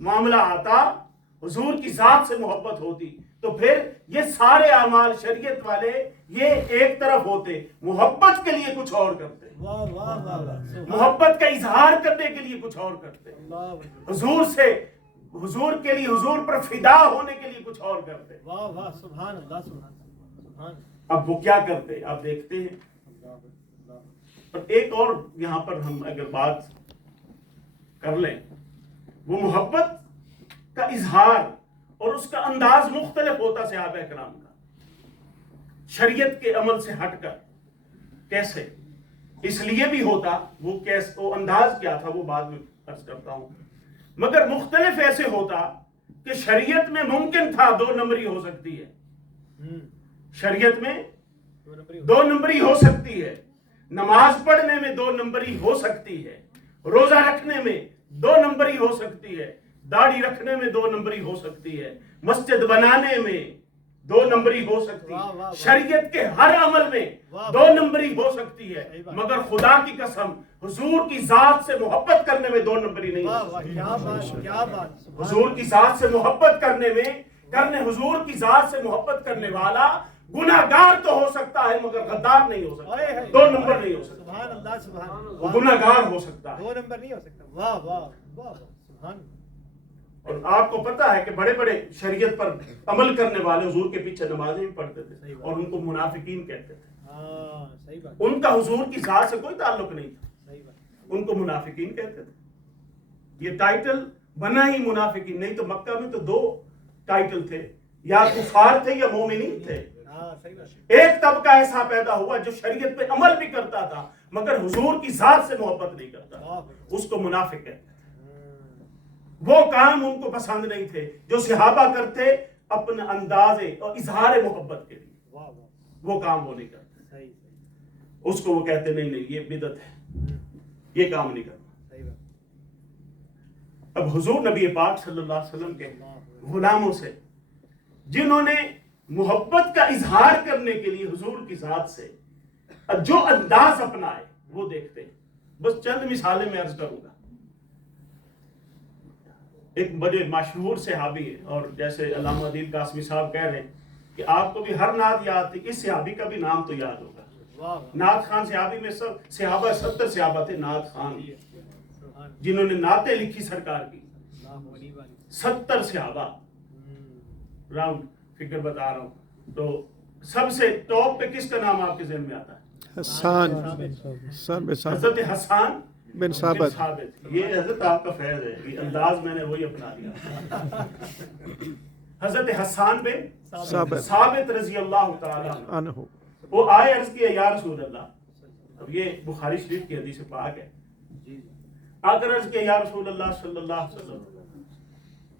معاملہ آتا، حضور کی ذات سے محبت ہوتی، تو پھر یہ سارے اعمال شریعت والے یہ ایک طرف ہوتے، محبت کے لیے کچھ اور کرتے، محبت کا اظہار کرنے کے لیے کچھ اور کرتے، حضور سے، حضور کے لیے، حضور پر فدا ہونے کے لیے کچھ اور کرتے۔ سبحان اللہ، سبحان۔ اب وہ کیا کرتے آپ دیکھتے ہیں۔ اور ایک اور یہاں پر ہم اگر بات کر لیں، وہ محبت کا اظہار اور اس کا انداز مختلف ہوتا صحابہ کرام کا، شریعت کے عمل سے ہٹ کر۔ کیسے؟ اس لیے بھی ہوتا، وہ کیسے، وہ انداز کیا تھا وہ بعد میں عرض کرتا ہوں، مگر مختلف ایسے ہوتا کہ شریعت میں ممکن تھا 2 نمبری ہو سکتی ہے، شریعت میں 2 نمبری ہو سکتی ہے، نماز پڑھنے میں 2 نمبری ہو سکتی ہے، روزہ رکھنے میں 2 نمبری ہو سکتی ہے، داڑھی رکھنے میں 2 نمبری ہو سکتی ہے، مسجد بنانے میں 2 نمبری ہو سکتی ہے، شریعت کے ہر عمل میں 2 نمبری ہو سکتی ہے، مگر خدا کی قسم حضور کی ذات سے محبت کرنے میں 2 نمبری نہیں ہو سکتی۔ حضور کی ذات سے محبت کرنے میں، حضور کی ذات سے محبت کرنے والا گناہگار تو ہو سکتا ہے مگر غدار نہیں ہو سکتا، 2 نمبر نہیں ہو سکتا، سبحان اللہ، سبحان اللہ، وہ گناہگار ہو سکتا ہے، 2 نمبر نہیں ہو سکتا۔ واہ واہ واہ، سبحان۔ اور آپ کو پتا ہے کہ بڑے بڑے شریعت پر عمل کرنے والے حضور کے پیچھے نمازیں بھی پڑھتے تھے اور ان کو منافقین کہتے تھے، ان کا حضور کی ذات سے کوئی تعلق نہیں تھا، ان کو منافقین کہتے تھے۔ یہ ٹائٹل بنا ہی منافقین، نہیں تو مکہ میں تو 2 ٹائٹل تھے، یا کفار تھے یا مومنین تھے۔ ایک طبقہ ایسا پیدا ہوا جو شریعت پہ عمل بھی کرتا تھا مگر حضور کی ذات سے محبت نہیں کرتا تھا، اس کو منافق کہتے تھے۔ وہ کام ان کو پسند نہیں تھے جو صحابہ کرتے اپنے اندازے اور اظہار محبت کے لیے، وہ کام وہ نہیں کرتے، اس کو وہ کہتے نہیں یہ بدعت ہے، یہ کام نہیں کرنا۔ اب حضور نبی پاک صلی اللہ علیہ وسلم کے غلاموں سے جنہوں نے محبت کا اظہار کرنے کے لیے حضور کی ذات سے جو انداز اپنائے وہ دیکھتے ہیں۔ بس چند مثالیں میں عرض کروں گا۔ ایک بڑے مشہور صحابی ہے، اور جیسے علامہ عدیل قاسمی صاحب کہہ رہے ہیں کہ آپ کو بھی ہر نعت یاد تھی، اس صحابی کا بھی نام تو یاد ہوگا۔ نعت خان صحابی میں سب صحابہ 70 صحابہ تھے نعت خان جنہوں نے نعتیں لکھی سرکار کی، 70 صحابہ، راؤنڈ فگر بتا رہا ہوں۔ تو سب سے ٹاپ پہ کس کا نام آپ کے ذہن میں آتا ہے؟ حسان، حضرت حسان بن ثابت۔ یہ حضرت آپ کا فیض ہے، یہ انداز میں نے وہی اپنا لیا۔ حضرت حسان بن ثابت رضی اللہ تعالیٰ عنہ، وہ آئے، عرض کیا یا رسول اللہ، اب یہ بخاری شریف کی حدیث پاک ہے، آ کر عرض کیا یا رسول اللہ صلی اللہ علیہ وسلم،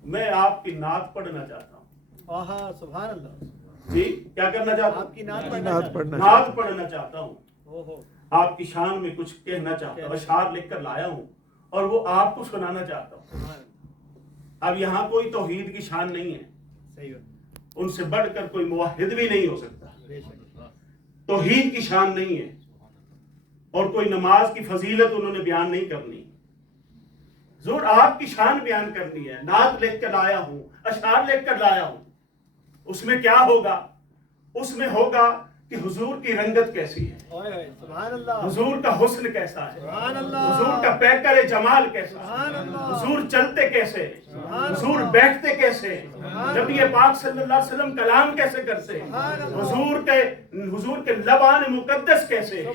میں آپ کی نعت پڑھنا چاہتا ہوں۔ سبحان اللہ، جی کیا کرنا چاہتا آپ کی ہوں؟ نعت نعت پڑھنا چاہتا ہوں، آپ کی شان میں کچھ کہنا چاہتا ہوں، اشعار لکھ کر لایا ہوں اور وہ آپ کو سنانا چاہتا ہوں۔ اب یہاں کوئی توحید کی شان نہیں ہے، ان سے بڑھ کر کوئی موحد بھی نہیں ہو سکتا، توحید کی شان نہیں ہے، اور کوئی نماز کی فضیلت انہوں نے بیان نہیں کرنی، ضرور آپ کی شان بیان کرنی ہے۔ نعت لکھ کر لایا ہوں، اشعار لکھ کر لایا ہوں، اس میں کیا ہوگا؟ اس میں ہوگا کہ حضور کی رنگت کیسی ہے، حضور کا حسن کیسا ہے، حضور کا پیکر جمال کیسا ہے، حضور چلتے کیسے ہیں، حضور بیٹھتے کیسے ہیں، نبی پاک صلی اللہ علیہ وسلم کلام کیسے کرتے ہیں، حضور کے لبان مقدس کیسے ہیں،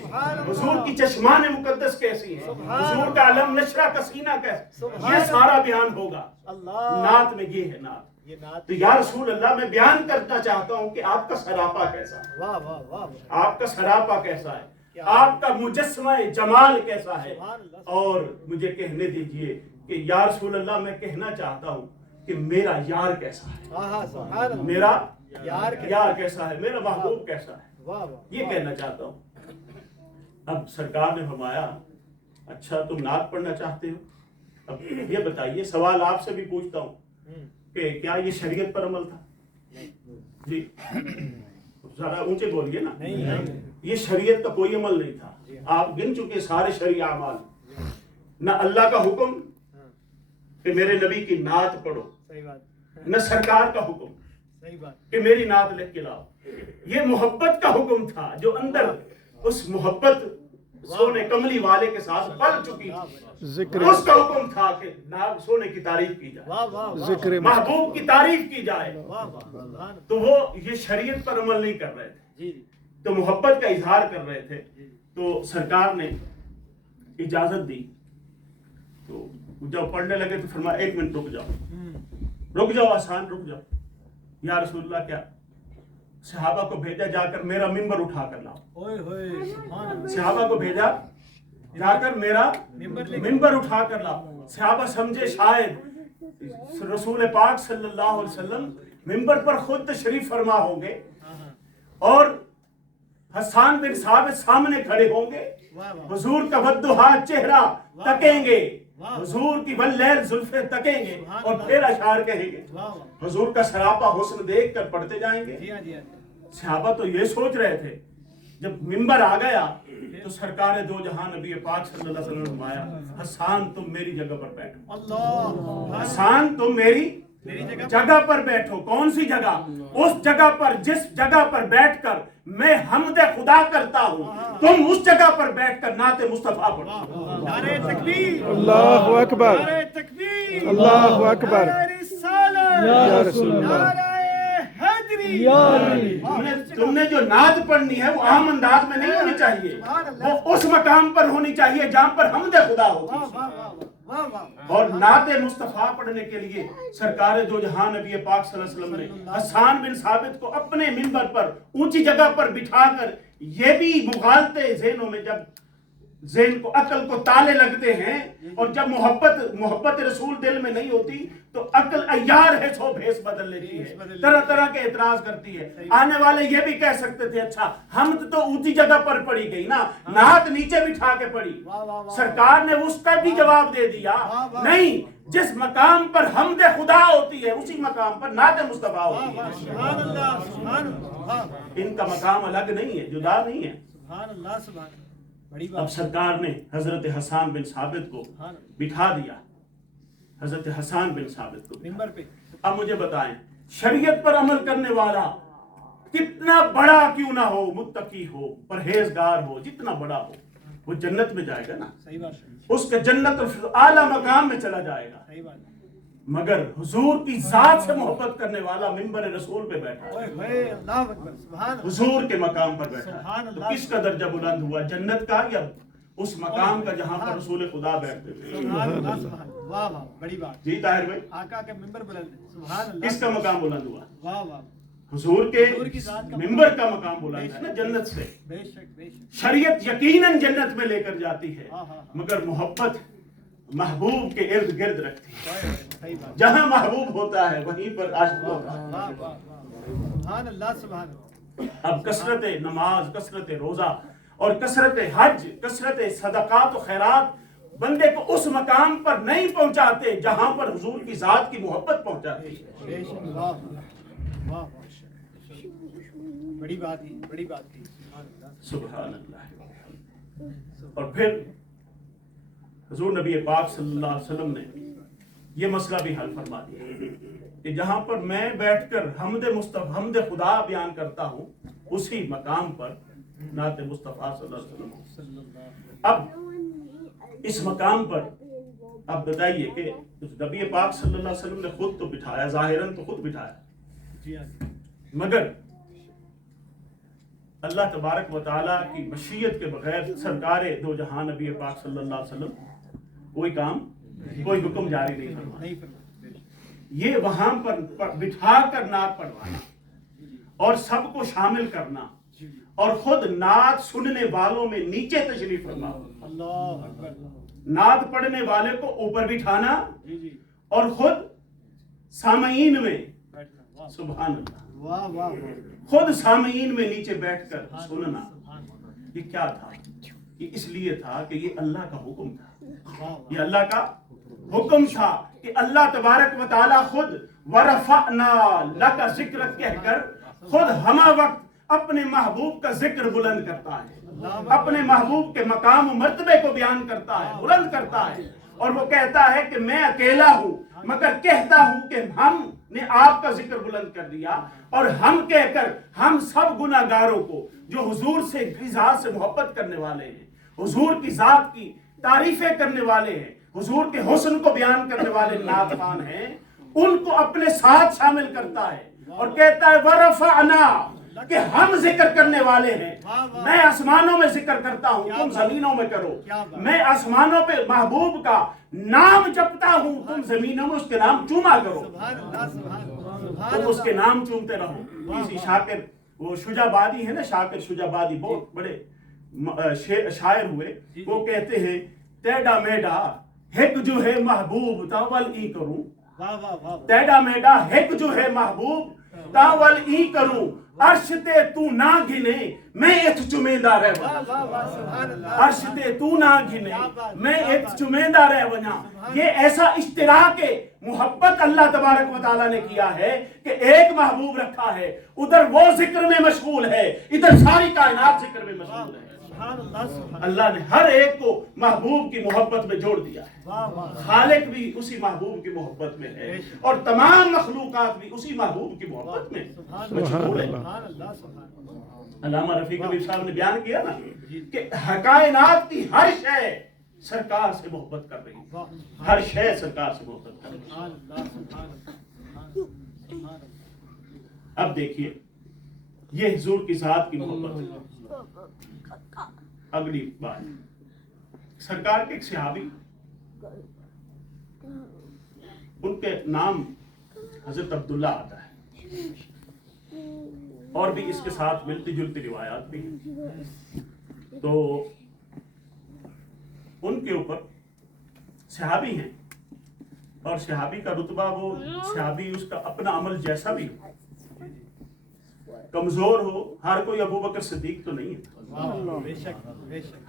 حضور کی چشمان مقدس کیسی ہیں، حضور کا علم نشرہ کا سینہ کیسے، یہ سارا بیان ہوگا نعت میں۔ یہ ہے نعت۔ تو یا رسول اللہ میں بیان کرنا چاہتا ہوں کہ آپ کا سراپا کیسا ہے، آپ کا سراپا کیسا ہے، آپ کا مجسمہ جمال کیسا ہے، اور مجھے کہنے دیجئے کہ یا رسول اللہ میں کہنا چاہتا ہوں کہ میرا یار کیسا ہے، میرا یار کیسا ہے، میرا محبوب کیسا ہے، یہ کہنا چاہتا ہوں۔ اب سرکار نے فرمایا اچھا تم نعت پڑھنا چاہتے ہو، اب یہ بتائیے، سوال آپ سے بھی پوچھتا ہوں کہ کیا یہ شریعت پر عمل تھا؟ جی ذرا اونچے بولیے نا، یہ شریعت کا کوئی عمل نہیں تھا۔ آپ گن چکے سارے شرعی اعمال، نہ اللہ کا حکم کہ میرے نبی کی نعت پڑھو، صحیح بات، نہ سرکار کا حکم صحیح بات، کہ میری نعت لکھ کے لاؤ۔ یہ محبت کا حکم تھا جو اندر اس محبت سونے کملی والے کے ساتھ پل چکی تھی۔ ذکر اس کا حکم تھا کہ نعت سونے کی تعریف کی جائے، واہ واہ ذکر محبوب کی تعریف کی جائے۔ واہ واہ سبحان تو وہ یہ شریعت پر عمل نہیں کر رہے تھے، جی جی تو محبت کا اظہار کر رہے تھے۔ تو سرکار نے اجازت دی، تو جب پڑھنے لگے تو فرمایا ایک منٹ رک جاؤ، رک جاؤ حسان رک جاؤ۔ یا رسول اللہ کیا؟ صحابہ کو بھیجا جا کر میرا منبر اٹھا کر لاؤ۔ اوئے ہوئے سبحان اللہ، صحابہ کو بھیجا جا کر میرا منبر اٹھا کر لاؤ۔ صحابہ سمجھے شاید رسول پاک صلی اللہ علیہ وسلم منبر پر خود تشریف فرما ہوں گے اور حسان بن ثابت سامنے کھڑے ہوں گے، حضور کا والضحیٰ چہرہ تکیں گے، حضور کی واللیل زلفیں تکیں گے اور پھر اشعار کہیں گے۔ حضور کا سراپا حسن دیکھ کر پڑھتے جائیں گے۔ صحابہ تو یہ سوچ رہے تھے، جب منبر آ گیا تو سرکار دو جہاں نبی پاک صلی اللہ علیہ وسلم نے فرمایا حسان تم میری جگہ پر بیٹھو، اللہ حسان تم میری جگہ پر بیٹھو۔ کون سی جگہ؟ اس جگہ پر جس جگہ پر بیٹھ کر میں حمد خدا کرتا ہوں، تم اس جگہ پر بیٹھ کر نعت مصطفیٰ پڑھو۔ نعرہ تکبیر، اللہ اکبر، نعرہ تکبیر، اللہ اکبر، نعرہ رسالت، یا رسول اللہ، نعرہ حیدری، تم نے جو نعت پڑھنی ہے وہ عام انداز میں نہیں ہونی چاہیے، وہ اس مقام پر ہونی چاہیے جہاں پر حمد خدا ہوتی۔ اور نعت مصطفیٰ پڑھنے کے لیے سرکار دو جہاں نبی پاک صلی اللہ علیہ وسلم نے حسان بن ثابت کو اپنے منبر پر اونچی جگہ پر بٹھا کر، یہ بھی مغالطے ذہنوں میں، جب ذہن کو عقل کو تالے لگتے ہیں اور جب محبت رسول دل میں نہیں ہوتی تو عقل عیار ہے سو بھیس بدل لیتی ہے، طرح طرح کے اعتراض کرتی ہے۔ آنے والے یہ بھی کہہ سکتے تھے اچھا حمد تو اونچی جگہ پر پڑھی گئی نا، نعت نیچے بٹھا کے پڑھی۔ سرکار نے اس کا بھی جواب دے دیا، نہیں، جس مقام پر حمد خدا ہوتی ہے اسی مقام پر نعت مصطفیٰ ہوتی ہے۔ سبحان اللہ، سبحان اللہ، ان کا مقام الگ نہیں ہے، جدا نہیں ہے۔ سبحان اللہ، سبحان اللہ، بڑی اب بات۔ سرکار نے حضرت حسان بن ثابت کو بٹھا دیا، حضرت حسان بن ثابت کو منبر پہ اب مجھے بتائیں، شریعت پر عمل کرنے والا کتنا بڑا کیوں نہ ہو، متقی ہو، پرہیزگار ہو، جتنا بڑا ہو، وہ جنت میں جائے گا نا، صحیح بات، اس کے جنت اور اعلیٰ مقام میں چلا جائے گا۔ صحیح بات۔ مگر حضور کی ذات سے محبت کرنے والا منبر رسول پہ بیٹھا ہے، اوئے ہوئے اللہ اکبر، سبحان اللہ، حضور کے مقام پر بیٹھا سبحان ہے، تو اللہ۔ کس کا درجہ بلند ہوا، جنت کا یا اس مقام کا جہاں پر رسول خدا بیٹھتے تھے؟ سبحان اللہ، سبحان اللہ، واہ واہ، بڑی بات۔ جی طاہر بھائی، آقا کے منبر بلند ہے، سبحان اللہ، کس کا مقام بلند ہوا؟ واہ واہ، حضور کے حضور کی ذات کا منبر کا مقام بلند ہے نا جنت سے۔ بے شک بے شک، شریعت یقیناً جنت میں لے کر جاتی ہے، ہاں ہاں، مگر محبت محبوب کے ارد گرد رکھتی ہے۔ اوئے ہوئے، صحیح بات، جہاں محبوب ہوتا ہے وہیں پر عاشق ہوتا ہے۔ واہ واہ واہ، سبحان اللہ، سبحان اللہ، اب کثرت نماز، کثرت روزہ اور کثرت حج، کثرت صدقات و خیرات بندے کو اس مقام پر نہیں پہنچاتے جہاں پر حضور کی ذات کی محبت پہنچاتی ہے۔ بے شک، واہ واہ واہ، بڑی بات ہی، بڑی بات کی، سبحان اللہ، سبحان اللہ۔ اور پھر حضور نبی پاک صلی اللہ علیہ وسلم نے یہ مسئلہ بھی حل فرما دیا کہ جہاں پر میں بیٹھ کر حمد خدا بیان کرتا ہوں اسی مقام پر نعت مصطفیٰ صلی اللہ علیہ وسلم۔ اب اس مقام پر اب بتائیے کہ نبی پاک صلی اللہ علیہ وسلم نے خود تو بٹھایا، ظاہراً تو خود بٹھایا، جی ہاں، مگر اللہ تبارک و تعالیٰ کی مشیت کے بغیر سرکار دو جہاں نبی پاک صلی اللہ علیہ وسلم کوئی کام، کوئی حکم جاری نہیں فرمایا۔ نہیں فرمایا، بے شک، یہ وہاں پر بٹھا کر نعت پڑھوانا اور سب کو شامل کرنا اور خود نعت سننے والوں میں نیچے تشریف فرما، اللہ اکبر، نعت پڑھنے والے کو اوپر بٹھانا جی جی، اور خود سامعین میں، بیٹھنا، واہ سبحان اللہ، واہ واہ، خود سامعین میں نیچے بیٹھ کر سننا۔ سبحان اللہ، یہ کیا تھا؟ یہ اس لیے تھا کہ یہ اللہ کا حکم تھا، واہ یہ اللہ کا حکم تھا کہ اللہ تبارک و تعالی خود وَرَفَعْنَا لَكَ ذِكْرَكَ کہہ کر خود ہمہ وقت اپنے محبوب کا ذکر بلند کرتا ہے، اپنے محبوب کے مقام و مرتبے کو بیان کرتا ہے، بلند کرتا ہے، اور وہ کہتا ہے کہ میں اکیلا ہوں مگر کہتا ہوں کہ ہم نے آپ کا ذکر بلند کر دیا، اور ہم کہہ کر ہم سب گناہ گاروں کو جو حضور سے کی ذات سے محبت کرنے والے ہیں، حضور کی ذات کی تعریفیں کرنے والے ہیں، حضور کے حسن کو بیان کرنے والے نعت خوان ہیں، ان کو اپنے ساتھ شامل کرتا ہے اور کہتا ہے وَرَفَعْنَا، کہ ہم ذکر کرنے والے ہیں، میں آسمانوں میں ذکر کرتا ہوں، تم زمینوں میں کرو، میں آسمانوں پہ محبوب کا نام جپتا ہوں، تم زمینوں میں اس کے نام چوما کرو، تم اس کے نام چومتے رہو۔ کسی شاکر، وہ شجابادی ہے نا، شاکر شجابادی بہت بڑے شاعر ہوئے، وہ کہتے ہیں تیڈا میڈا ہک جو ہے محبوب تاول ای کروں، تیڈا میڈا ہک جو ہے محبوب تاول ای کروں، عرش تے تو نہ گھنے میں ات چمیندہ رہ ونا، عرش تے تو نہ گھنے میں ات چمیندہ رہ ونا۔ یہ ایسا اشتراک محبت اللہ تبارک و تعالیٰ نے کیا ہے کہ ایک محبوب رکھا ہے، ادھر وہ ذکر میں مشغول ہے، ادھر ساری کائنات ذکر میں مشغول ہے۔ اللہ نے ہر ایک کو محبوب کی محبت میں جوڑ دیا ہے، خالق بھی اسی محبوب کی محبت میں ہے اور تمام مخلوقات بھی اسی محبوب کی محبت میں مشغول ہے۔ علامہ رفیع کبیر صاحب نے بیان کیا نا کہ کائنات کی ہر شے سرکار سے محبت کر رہی ہے، ہر شے سرکار سے محبت کر رہی ہے۔ اب دیکھیے یہ حضور کی ذات کی محبت ہے۔ اگلی بات، سرکار کے ایک صحابی، ان کے نام حضرت عبداللہ آتا ہے، اور بھی اس کے ساتھ ملتی جلتی روایات بھی ہیں، تو ان کے اوپر صحابی ہیں، اور صحابی کا رتبہ وہ صحابی اس کا اپنا عمل جیسا بھی ہو، کمزور ہو، ہر کوئی ابو بکر صدیق تو نہیں ہے،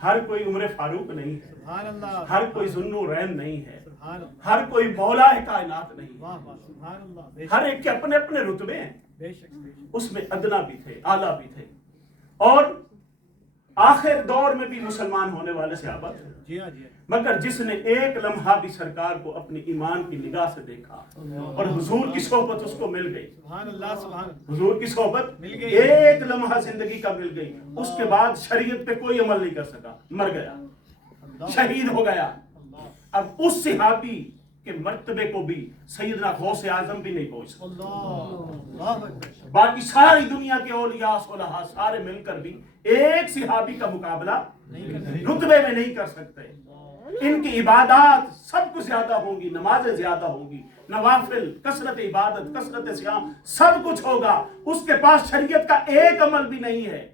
ہر کوئی عمر فاروق نہیں ہے، ہر کوئی ذوالنورین نہیں ہے، ہر کوئی مولا کائنات نہیں ہے، ہر ایک کے اپنے اپنے رتبے ہیں، اس میں ادنا بھی تھے، اعلیٰ بھی تھے، اور آخر دور میں بھی مسلمان ہونے والے صحابہ تھے، مگر جس نے ایک لمحہ بھی سرکار کو اپنی ایمان کی نگاہ سے دیکھا اور حضور کی صحبت اس کو مل گئی، حضور کی صحبت ایک لمحہ زندگی کا مل گئی، اس کے بعد شریعت پہ کوئی عمل نہیں کر سکا، مر گیا، شہید ہو گیا۔ اب اس صحابی کے مرتبے کو بھی سیدنا غوث اعظم بھی نہیں پہنچ سکتا، باقی ساری دنیا کے اولیاء صلحاء سارے مل کر بھی ایک صحابی کا مقابلہ رتبے میں نہیں کر سکتے۔ ان کی عبادات سب کچھ زیادہ ہوں گی، نمازیں زیادہ ہوں گی، نوافل، کثرت عبادت، کثرت صیام، سب کچھ ہوگا، اس کے پاس شریعت کا ایک عمل بھی نہیں ہے،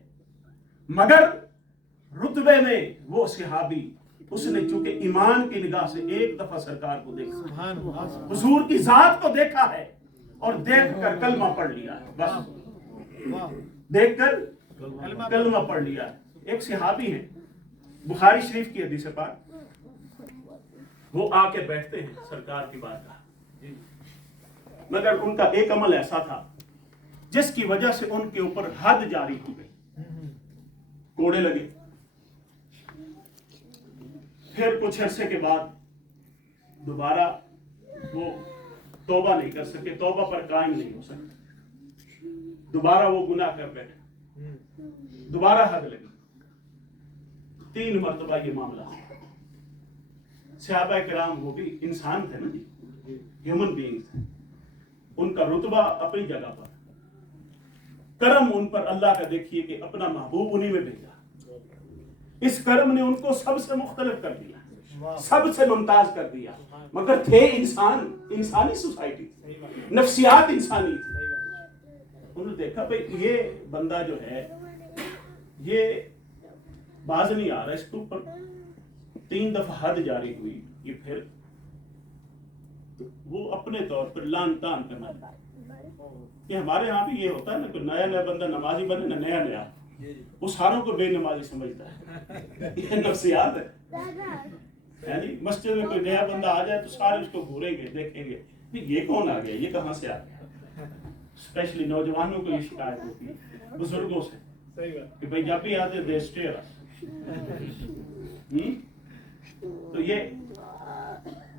مگر رتبے میں وہ صحابی، اس نے چونکہ ایمان کی نگاہ سے ایک دفعہ سرکار کو دیکھا، حضور کی ذات کو دیکھا ہے اور دیکھ کر کلمہ پڑھ لیا ہے، بس دیکھ کر کلمہ پڑھ لیا ہے۔ ایک صحابی ہیں، بخاری شریف کی حدیث پاک، وہ آ کے بیٹھتے ہیں سرکار کی بارگاہ، مگر ان کا ایک عمل ایسا تھا جس کی وجہ سے ان کے اوپر حد جاری ہو گئی، کوڑے لگے، پھر کچھ عرصے کے بعد دوبارہ وہ توبہ نہیں کر سکے، توبہ پر قائم نہیں ہو سکے، دوبارہ وہ گناہ کر بیٹھے، دوبارہ حد لگی، 3 مرتبہ یہ معاملہ ہوا۔ صحابہ کرام وہ بھی انسان تھے نا جی، ہیومن بینگ تھے، ان کا رتبہ اپنی جگہ پر، کرم ان پر اللہ کا دیکھیے کہ اپنا محبوب انہی میں بھیجا، اس کرم نے ان کو سب سے مختلف کر دیا، سب سے ممتاز کر دیا، مگر تھے انسان، انسانی سوسائٹی تھی، نفسیات انسانی تھی۔ انہوں نے دیکھا بھئی یہ بندہ جو ہے یہ باز نہیں آ رہا، اس کے اوپر 3 دفعہ حد جاری ہوئی، یہ پھر وہ اپنے طور پر لان تان کرنا چاہتا کہ ہمارے ہاں بھی یہ ہوتا ہے نا کہ نیا بندہ نمازی بنے نا، نیا وہ ساروں کو بے نمازی سمجھتا ہے، یہ نفسیات ہے، یعنی مسجد میں کوئی نیا بندہ آ جائے تو سارے اس کو گھوریں گے، دیکھیں گے یہ کون آ گیا، یہ کہاں سے آ گیا۔ اسپیشلی نوجوانوں کو یہ شکایت ہوتی ہے بزرگوں سے کہ بھائی جب بھی آتے دے اسٹیئر، تو یہ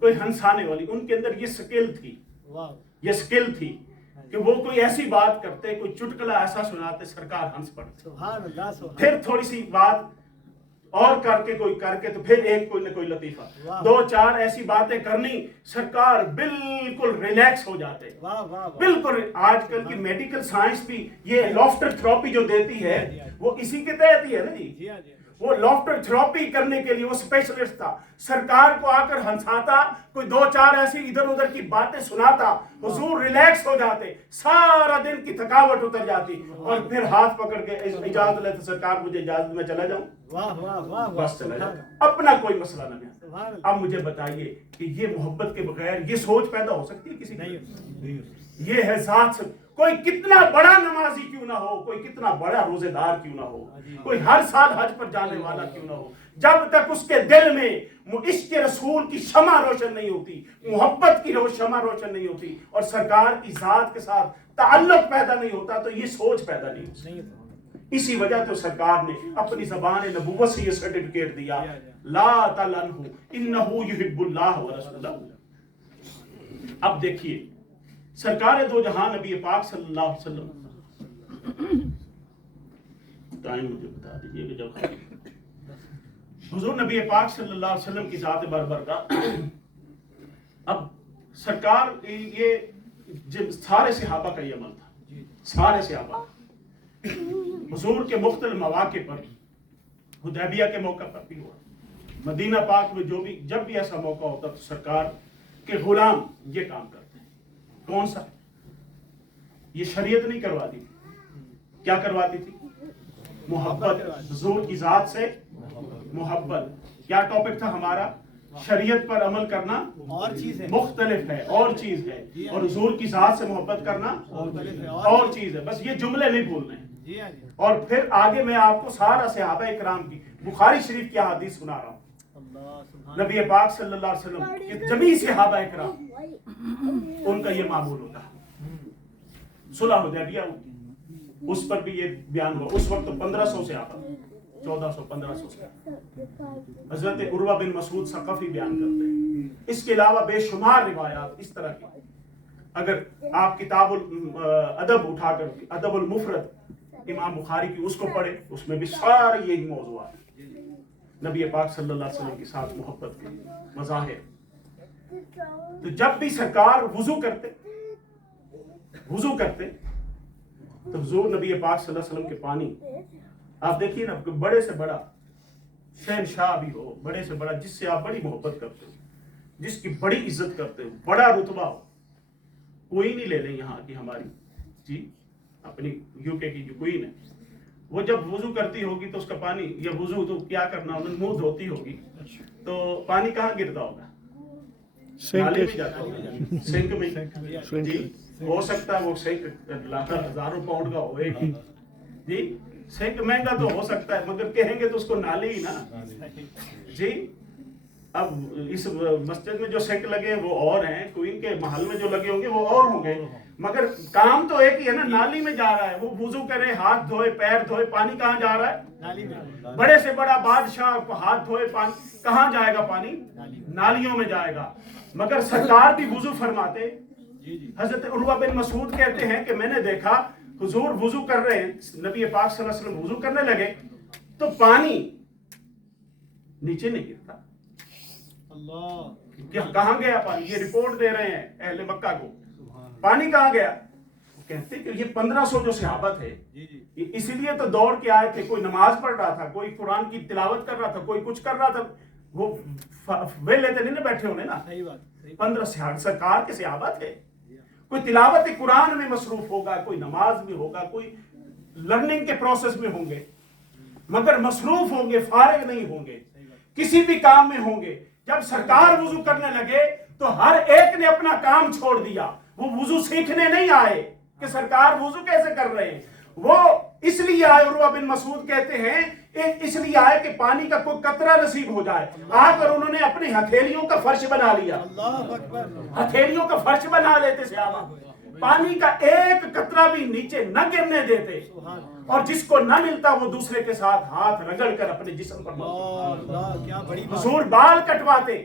کوئی ہنسانے والی، ان کے اندر یہ سکل تھی، یہ سکل تھی کہ وہ کوئی ایسی بات کرتے، کوئی چٹکلا ایسا سناتے، سرکار ہنس پڑتے، پھر تھوڑی سی بات اور کر کے تو پھر ایک کوئی نہ کوئی لطیفہ، 2-4 ایسی باتیں کرنی، سرکار بالکل ریلیکس ہو جاتے، بالکل۔ آج کل کی میڈیکل سائنس بھی یہ لافٹر تھراپی جو دیتی ہے وہ اسی کے تحت ہی ہے نا جی، وہ لافٹر تھراپی کرنے کے لیے وہ اسپیشلسٹ تھا، سرکار کو آ کر ہنساتا، کوئی 2-4 ایسی ادھر ادھر کی باتیں سناتا، حضور ریلیکس ہو جاتے، سارا دن کی تھکاوٹ اتر جاتی، اور پھر ہاتھ پکڑ کے اجازت لیتے، سرکار مجھے اجازت، میں چلا جاؤں، بس چلا جاؤں، اپنا کوئی مسئلہ نہ ہے۔ اب مجھے بتائیے کہ یہ محبت کے بغیر یہ سوچ پیدا ہو سکتی ہے کسی کی؟ یہ ہے ذات سے، کوئی کتنا بڑا نمازی کیوں نہ ہو، کوئی کتنا بڑا روزے دار کیوں نہ ہو، کوئی ہر سال حج پر جانے والا کیوں نہ ہو، جب تک اس کے دل میں عشق رسول کی شمع روشن نہیں ہوتی، محبت کی شمع روشن نہیں ہوتی، اور سرکار کی ذات کے ساتھ تعلق پیدا نہیں ہوتا، تو یہ سوچ پیدا نہیں ہوتی۔ اسی وجہ تو سرکار نے اپنی زبان نبوت سے یہ سرٹیفکیٹ دیا، لا تلنہ انہ یحب اللہ ورسولہ۔ اب دیکھیے سرکار دو جہاں نبی پاک صلی اللہ علیہ وسلم، ٹائم مجھے بتا دیجئے کہ جب حضور نبی پاک صلی اللہ علیہ وسلم کی ذات بربرکات، اب سرکار یہ سارے صحابہ کا یہ عمل تھا، سارے صحابہ حضور کے مختلف مواقع پر، حدیبیہ کے موقع پر بھی ہوا، مدینہ پاک میں جب بھی ایسا موقع ہوتا تو سرکار کے غلام یہ کام کرتے ہیں۔ کون سا؟ یہ شریعت نہیں کرواتی تھی، کیا کرواتی تھی؟ محبت، حضور کی ذات سے محبت۔ کیا ٹاپک تھا ہمارا؟ شریعت پر عمل کرنا اور چیز ہے، مختلف ہے، اور چیز ہے، اور حضور کی ذات سے محبت کرنا اور چیز ہے۔ بس یہ جملے نہیں بھولنے ہیں۔ اور پھر آگے میں آپ کو سارا صحابہ اکرام کی بخاری شریف کی حدیث سنا رہا ہوں، نبی پاک صلی اللہ علیہ وسلم کے جمیع صحابہ اکرام ان کا یہ معمول ہوتا ہے۔ صلح حدیبیہ اس پر بھی یہ بیان ہوا، اس وقت 1500 صحابہ، 1400-1500 صحابہ، حضرت عروہ بن مسعود ثقفی بیان کرتے ہیں۔ اس کے علاوہ بے شمار روایات اس طرح کی، اگر آپ کتاب الادب اٹھا کر ادب المفرد امام بخاری کی اس کو پڑھے، اس میں بھی سارے یہی موضوعات نبی پاک صلی اللہ علیہ وسلم کے ساتھ محبت کے مظاہر۔ تو جب بھی سرکار وضو کرتے تو حضور نبی پاک صلی اللہ علیہ وسلم کے پانی، آپ دیکھیے نا، بڑے سے بڑا شہنشاہ بھی ہو، بڑے سے بڑا جس سے آپ بڑی محبت کرتے ہو، جس کی بڑی عزت کرتے ہو، بڑا رتبہ ہو، کوئی نہیں لے لیں یہاں کی ہماری جی اپنی یو کے کی جو کوئین ہے، وہ جب وضو کرتی ہوگی تو اس کا پانی، یا وضو تو کیا کرنا، انہوں نے منہ دھوتی ہوگی تو پانی کہاں گرتا ہوگا؟ نالی میں جاتا ہوگا، سنک میں۔ جی ہو سکتا ہے وہ سنک ہزاروں پاؤنڈ کا ہوئے گی جی، سنک مہنگا تو ہو سکتا ہے، مگر کہیں گے تو اس کو نالی ہی نا جی۔ اب اس مسجد میں جو سنک لگے ہیں وہ اور ہیں، کوئین کے محل میں جو لگے ہوں گے وہ اور ہوں گے، مگر کام تو ایک ہی ہے نا، نالی میں جا رہا ہے، وہ وضو کرے، ہاتھ دھوئے، پیر دھوئے، پانی کہاں جا رہا ہے؟ نالی میں۔ بڑے سے بڑا بادشاہ ہاتھ دھوئے، پانی کہاں جائے گا؟ پانی نالیوں میں جائے گا۔ مگر سرکار بھی وضو فرماتے۔ حضرت عروہ بن مسعود کہتے ہیں کہ میں نے دیکھا حضور وضو کر رہے ہیں، نبی پاک صلی اللہ علیہ وسلم وضو کرنے لگے تو پانی نیچے نہیں گرتا۔ کہاں گیا پانی؟ یہ رپورٹ دے رہے ہیں اہل مکہ کو، پانی کہاں گیا؟ کہتے کہ یہ 1500 جو صحابہ تھے، اسی لیے تو دوڑ کے آئے تھے، کوئی نماز پڑھ رہا تھا، کوئی قرآن کی تلاوت کر رہا تھا، کوئی کچھ کر رہا تھا، وہ ویلے تھے نہیں بیٹھے ہونے نا۔ 15 سرکار کے صحابہ تھے، کوئی تلاوت قرآن میں مصروف ہوگا، کوئی نماز میں ہوگا، کوئی لرننگ کے پروسیس میں ہوں گے، مگر مصروف ہوں گے، فارغ نہیں ہوں گے، کسی بھی کام میں ہوں گے۔ جب سرکار وضو کرنے لگے تو ہر ایک نے اپنا کام چھوڑ دیا، وہ وضو سیکھنے نہیں آئے کہ سرکار وضو کیسے کر رہے ہیں، وہ اس لیے آئے، عروہ بن مسعود کہتے ہیں اس لیے آئے کہ پانی کا کوئی قطرہ نصیب ہو جائے۔ آ کر انہوں نے اپنی ہتھیلیوں کا فرش بنا لیا، ہتھیلیوں کا فرش بنا لیتے صحابہ، پانی کا ایک قطرہ بھی نیچے نہ گرنے دیتے، اور جس کو نہ ملتا وہ دوسرے کے ساتھ ہاتھ رگڑ کر اپنے جسم پر ملتا۔ حضور بال کٹواتے،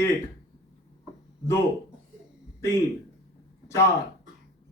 1 2 3 4,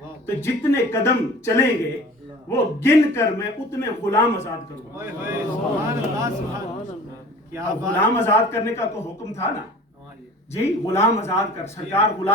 تو جتنے قدم چلیں گے وہ گن کر میں اتنے غلام آزاد کروں گا. سبحان اللہ سبحان اللہ کیا اب بات. غلام آزاد کرنے کا تو حکم تھا نا جی, غلام آزاد کر. سرکار غلام